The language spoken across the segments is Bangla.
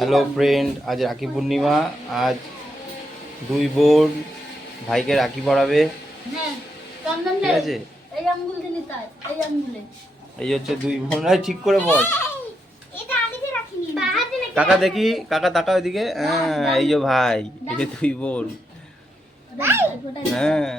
हेलो फ्रेंड, आज राखी पूर्णिमा। आज দুই বোন ভাইকে রাখি পরাবে। ঠিক আছে, এই হচ্ছে দুই বোন। ঠিক করে বল কাকা, দেখি কাকা তাকাও এদিকে। হ্যাঁ, এই যে ভাই, এই যে দুই বোন। হ্যাঁ,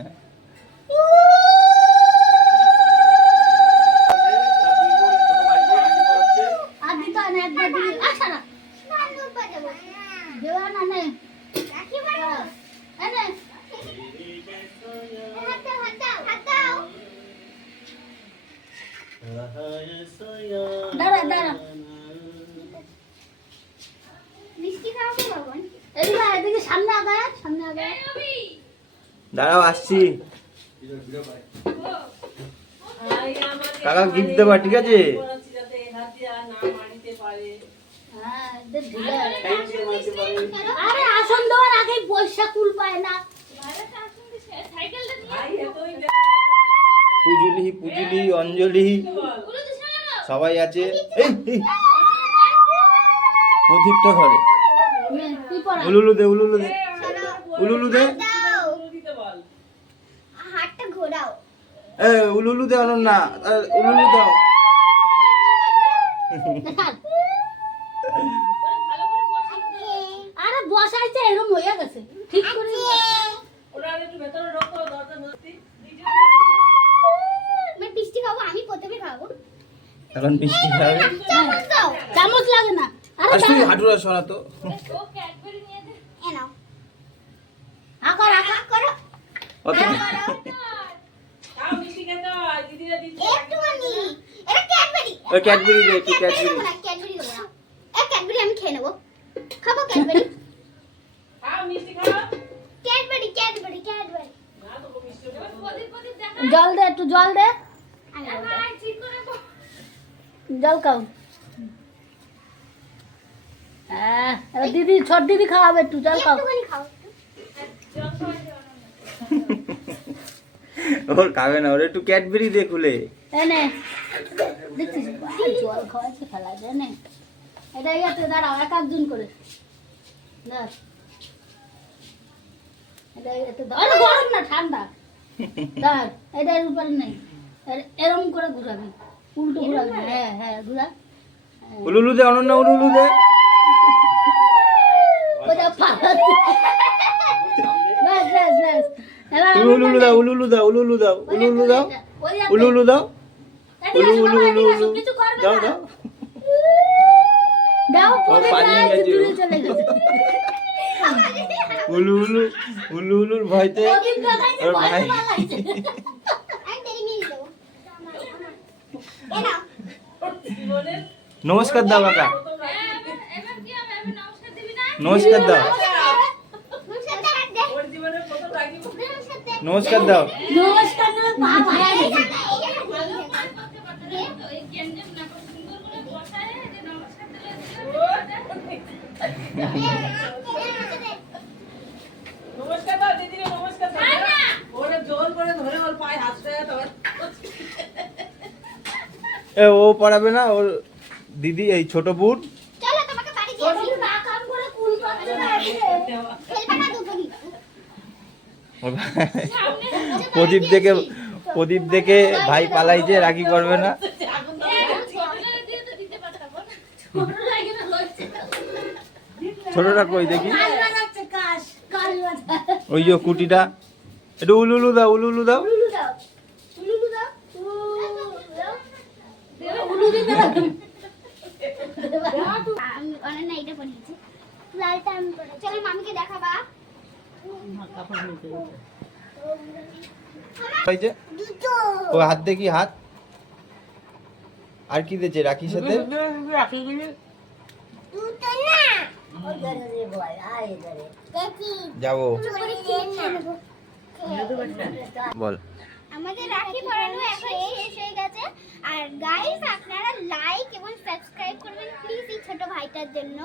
দাঁড়াও আসছি। কাকা গিফট দেবা, ঠিক আছে? পুজুলি পুজুলি অঞ্জলি সবাই আছে। প্রদীপটা ধরে। উলুলু দে, উলুলু দে, উলুলু দে, উলুলু দে। না, উলুলু দাও। আরে বসাইছে এরকম হয়ে গেছে, ঠিক করে ওরা একটু ভেতরে রাখো, দরজা মস্তি। আমি মিষ্টি খাবো, আমি প্রথমে খাবো। এখন মিষ্টি খাবে? চামচ লাগে না। আরে তুই হাঁটুরা সরা তো। ও ক্যাডবেরি নিয়ে দে। এ নাও। আকার আকার করো। কত? খাও মিষ্টি খেতে হয়, দিদিরা দিচ্ছে। একটু নি। এটা ক্যাডবেরি। ওই ক্যাডবেরি দে, কি ক্যাডবেরি? ক্যাডবেরি দেবো না। এই ক্যাডবেরি আমি খেয়ে নেব। খাবো ক্যাডবেরি। খাও মিষ্টি খাও। Cadbury Cadbury Cadbury. না তো মিষ্টি প্রদীপ দেখা। জল দে, একটু জল দে। ভাই ঠিক করে জল খাও। দিদি, ছোট দিদি খাওয়াবে, একটু জল খাও। ওর খাবে না, ওর একটু ক্যাডবেরি দে খুলে। এনে দেখছিস জল খাওয়াচ্ছে, ফেলা যায় না। এটা ইয়াতে দাঁড়াও, এক একজন করে না। এটা ইয়াতে দাঁড়াও, গরম না ঠান্ডা। দাঁড়, এটা এর উপরে নেই, এরকম করে ঘুরাবি, উল্টো ঘুরাবি। হ্যাঁ হ্যাঁ, ঘুরা। উলুলু দে অনন্যা, উলুলু দাও। ওটা ফালাচ্ছে। ব্যাস ব্যাস ব্যাস। এবার উলুলু দাও, উলুলু দাও, উলুলু দাও, উলুলু দাও, উলুলু দাও, উলু উলু উলু উলু দাও দাও দাও। ও পানি গেছে। চলে গেছে। উলু উলু উলু উলুর ভয়তে ওর ভাই। নমস্কার দাও কাকা, নমস্কার দাও, নমস্কার দাও। নমস্কার না, পা ভায়া গেছে। নমস্কার দাও দিদি, নমস্কার দাও। ওরে জোর করে ধরে ওর পায়ে হাসতে তবে ও পড়াবে না, ওর দিদি এই ছোট বোন। চলো তোমাকে বাড়ি দিয়ে আসি। না কাম করে কুল করতে না খেলবে না দুপুরি। প্রদীপ দেখে ভাই পালাইছে, রাখি করবে না। ছোটটা কই দেখি, ওই যে কুটিটা। একটু উলুলু দাও, উলুলু দাও। চলো মামিকে দেখাবা। ও হাত দেখি, হাত আর কি দিয়েছে রাখির সাথে? যাবো বল। আমাদের রাখি পরানো এখন শেষ হয়ে গেছে। আর গাইস, আপনারা লাইক এবং সাবস্ক্রাইব করবেন প্লিজ এই ছোট ভাইটার জন্য।